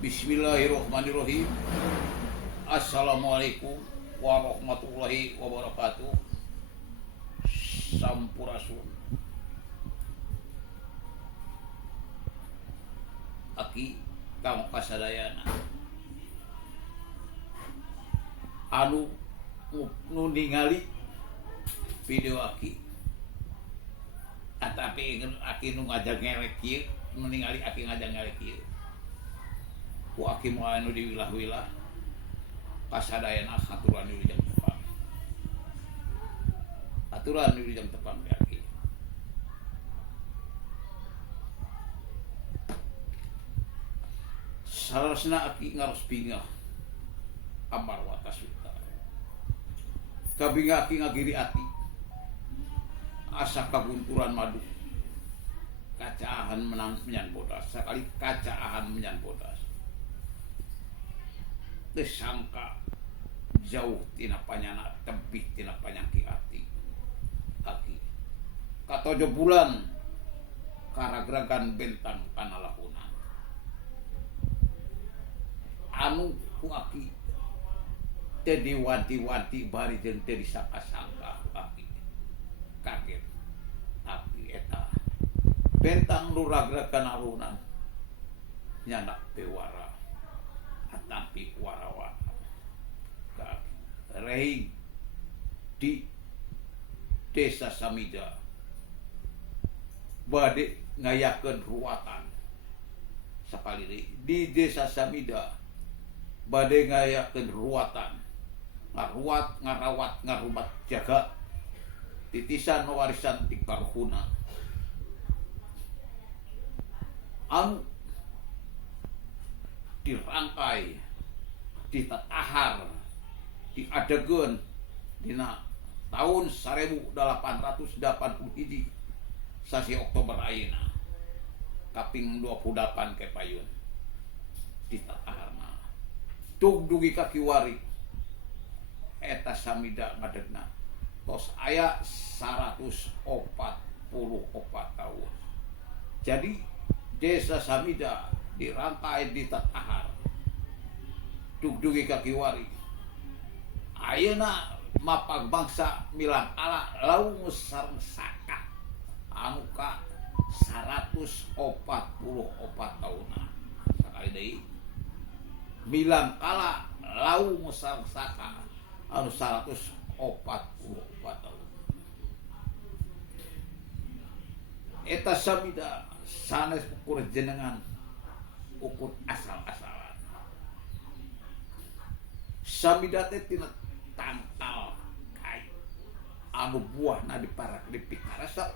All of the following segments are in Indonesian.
Bismillahirrahmanirrahim. Assalamualaikum warahmatullahi wabarakatuh. Sampurasun. Aki kang pasadayana. Anu ningali video aki. Tapi aki nu ngajak ngelek kieu, nu ningali aki ngajak ngelek kieu. Ku aki moal anu di wilah-wilah pasadayana aturan di jam tepang. Aturan di jam tepang di aki. Salasna aki ngaros bingah amar watasuta. Kabingah aki ngagiri ati. Asa kabunturan madu. Kacaahan menyan bodas. Sakali kacaahan menyan bodas. Disangka jauh tina panyana tebih tina panyaki ati. Aki. Katojo bulan karagragan bentang kanalahunan. Anu ku aki teu diwanti-wanti bari jeung teu disangka-sangka aki. Kaget aki eta bentang nu ragrag kanalunan nyanak pewara atampi warawa rei di desa Samida bade ngayakeun ruwatan sakali deui di desa Samida bade ngayakeun ruwatan ngarawat ngarumat jaga titisan warisan ti karuhuna anu dirangkai ditatahar diadegeun dina tahun 1881 sasi Oktober ayeuna kaping 28 ke payun ditataharna tug dugi ka kiwari eta Samida ngadegna tos aya 144 tahun. Jadi desa Samida dirangkai ditatahar dugdugi ka kiwari ayeuna mapag bangsa milang ala laung sarsaka anu ka 144 tahunan sakali deui milang ala laung sarsaka anu 144 tahun. Eta Samida sanes ukur jenengan ukur asal-asalan. Samida teh tina tangkal kai anu buahna dipikarasa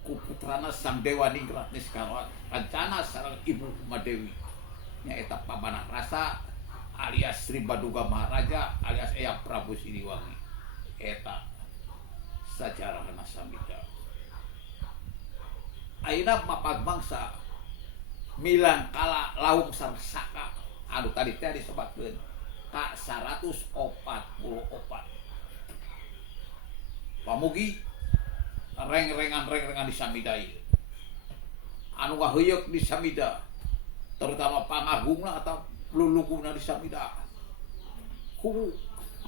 ku putrana Sang Dewa Ningrat Niskara kancana sareng Ibu Umadewi nyaeta pamanah rasa alias Sri Baduga Maharaja alias Eyang Prabu Siliwangi eta sajarahna Samida. Ayeuna mapag bangsa milang kala laung sarsaka anu tadi teh disebutkeun ka 144. Pamugi reng-rengan di Samida ieu. Anu ngaheuyeuh di Samida terutama pangagungna atau luluguna di Samida. Ku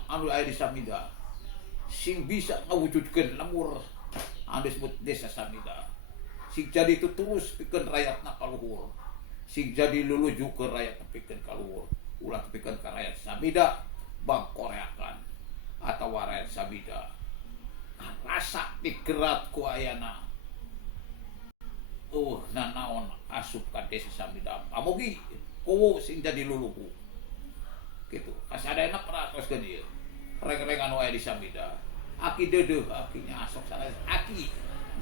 anu aya di Samida sing bisa ngawujudkeun lemur anu disebut desa Samida. Sing jadi tuturus pikeun rakyatna kaluhur. Sing jadi luluju ke rakyat pikeun kaluhur. Ulah pikeun ka rakyat Samida bangkoreakan atau rakyat Samida rasa digerat ku ayana. Nanaon asup ka desa Samida. Pamugi kuwu sing jadi luluku. Gitu. Kasadayana peratoskeun ieu. Reng-rengan wae di Samida. Aki deudeuh akinya asok sana. Aki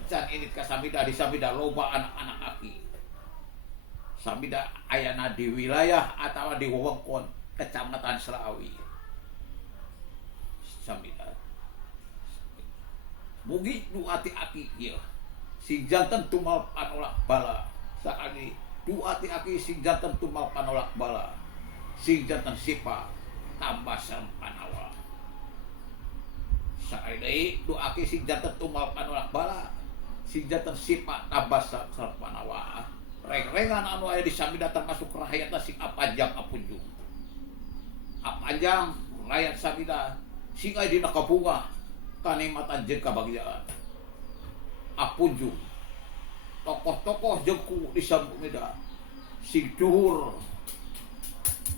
can ini ka Samida di Samida loba anak-anak aki. Samida ayana di wilayah atawa di wewengkon Kecamatan Serawi. Samida. Mugi nu ati aki ieu. Sing janten tumal panolak bala. Sakali du ati aki sing janten tumal panolak bala. Sing janten sipa tambah sareng panawa. Sakali deui du aki sing janten tumal panolak bala. Sing janten sipa tambah sareng panawa. reng-rengan anu aya di samida termasuk rakyat sing apanjang apunjung. Apanjang rakyat samida sing aya dina kabunga kanikmatan jeung kabagjaan. Apunjung tokoh-tokoh jengku di samida sing dhuwur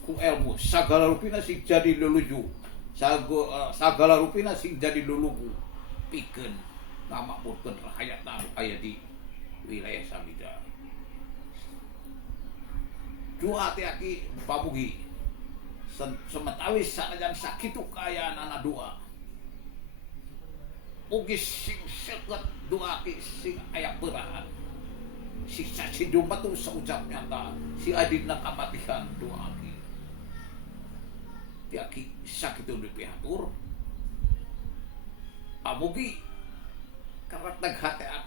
ku ilmu sagala rupina sing jadi luluju sagala rupina sing jadi lulugu pikeun ngamakmurkeun rakyat anu aya di wilayah samida. Dua hati-hati pamugi semetawis sanajan sakitu kaayaan anak dua ugi sing seket dua hati sing aya beurahan siksa si domba tuh seucap nyata si adina kamatihan dua hati tiaki sakitu dipiatur pamugi karat naghatean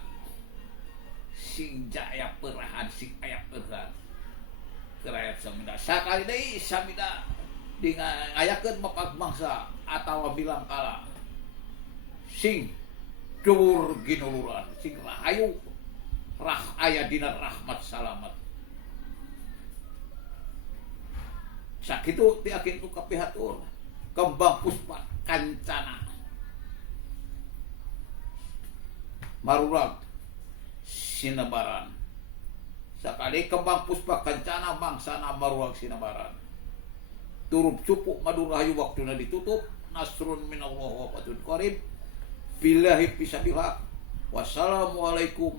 sing jaya perahan sing aya beurahan rakyat samida sakali deui samida ngayakeun mapagmangsa atawa bilang kala sing dhuwur ginuluran sing rahayu aya dina rahmat salamet sakitu ti akin ku kapihatur kembang puspa kancana marurag sinebaran sakali kembang puspa kancana bangsana maruang sinabaran turup cupuk madu rahayu waktuna ditutup nasrun minallah wa fatun qarib billahi bisabillah wassalamualaikum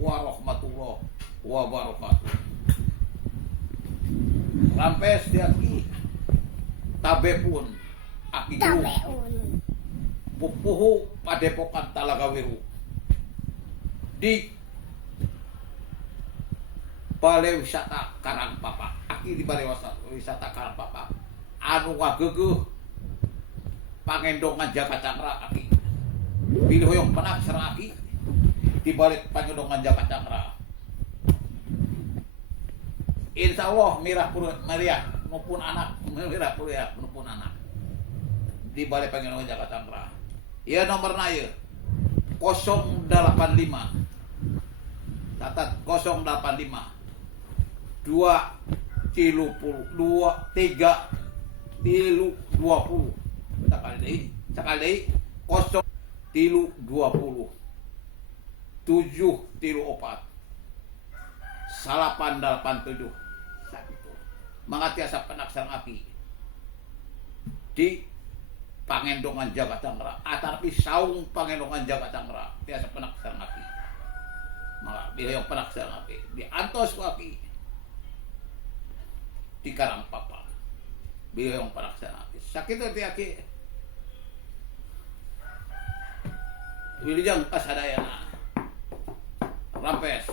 warahmatullahi wabarakatuh. Rampes diaki tabepun aki pupuhu padepokan Talaga Wiru di Balai Wisata Karangpapa aki di Balai Wisata Karangpapa anu ngageugeuh pangendongan Jaka Cakra aki pilih hoyong penaksara aki di balik pangendongan Jaka Cakra insya Allah mirah meriah maupun anak mirah meriah maupun anak di balik pangendongan Jaka Cakra ya nomorna ya 085 catat 085 2 3 20 sekali 0 3 20 7 3 4 887 sakitu mangatiasa penaksar api di pangendongan Jaka Cakra atarpi saung pangendongan Jaka Cakra tiasa penaksar api maka bila yang penaksar api di antos api di Karangpapa bila yang penaksar api sakit hati Wilujeng kasadayana Rampes